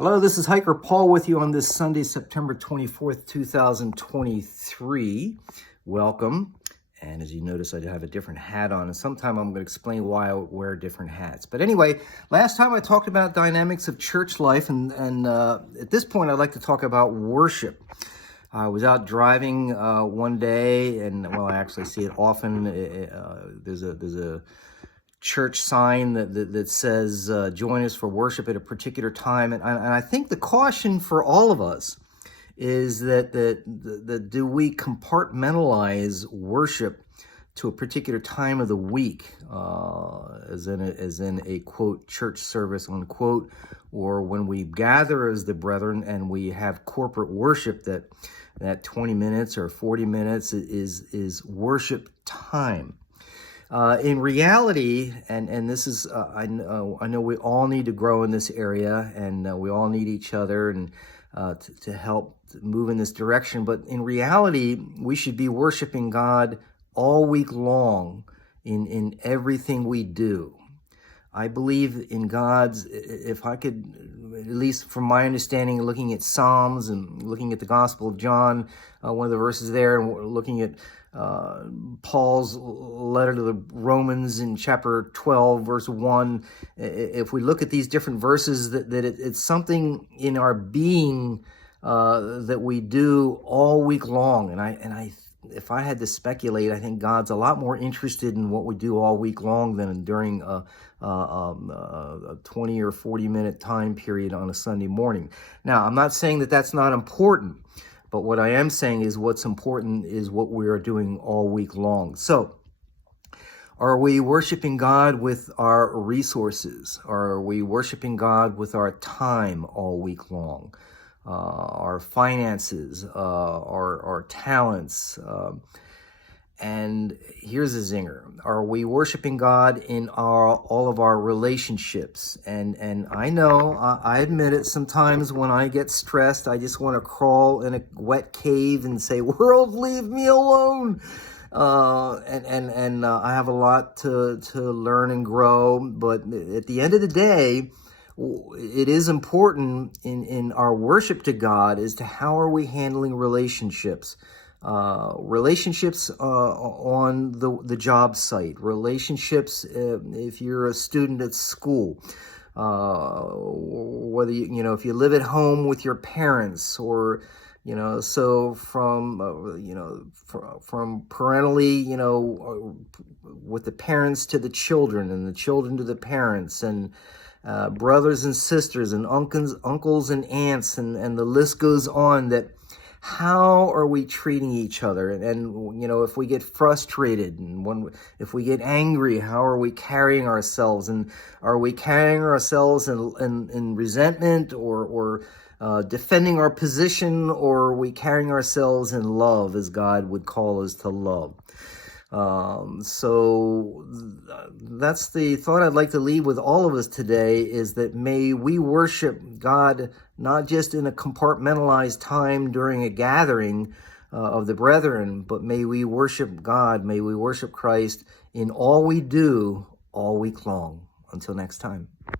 Hello, this is Hiker Paul with you on this Sunday, September 24th, 2023. Welcome. And as you notice, I have a different hat on, and sometime I'm going to explain why I wear different hats. But anyway, last time I talked about dynamics of church life, and at this point I'd like to talk about worship. I was out driving one day, and well, I actually see it often. There's a church sign that says join us for worship at a particular time, and I think the caution for all of us is that do we compartmentalize worship to a particular time of the week, as in a quote church service unquote, or when we gather as the brethren and we have corporate worship, that 20 minutes or 40 minutes is worship time. In reality, and this is, I know we all need to grow in this area, and we all need each other and to help move in this direction. But in reality, we should be worshiping God all week long in everything we do. I believe in God's, if I could, at least from my understanding, looking at Psalms and looking at the Gospel of John, one of the verses there, and looking at Paul's letter to the Romans in chapter 12, verse 1, if we look at these different verses, that it's something in our being that we do all week long. And I if I had to speculate, I think God's a lot more interested in what we do all week long than during a 20 or 40 minute time period on a Sunday morning. Now, I'm not saying that that's not important, but what I am saying is what's important is what we are doing all week long. So, are we worshiping God with our resources? Are we worshiping God with our time all week long? Our finances, our talents, and here's a zinger. Are we worshiping God in all of our relationships? And I know, I admit it, sometimes when I get stressed, I just want to crawl in a wet cave and say, world, leave me alone. And I have a lot to learn and grow, but at the end of the day, it is important in our worship to God as to how are we handling relationships. Relationships on the job site, relationships if you're a student at school, whether if you live at home with your parents, or so from parentally, with the parents to the children, and the children to the parents, and brothers and sisters, and uncles and aunts, and the list goes on. That how are we treating each other? And if we get frustrated, and if we get angry, how are we carrying ourselves? And are we carrying ourselves in resentment, or defending our position, or are we carrying ourselves in love, as God would call us to love? So that's the thought I'd like to leave with all of us today, is that may we worship God not just in a compartmentalized time during a gathering of the brethren, but may we worship God, may we worship Christ in all we do all week long. Until next time.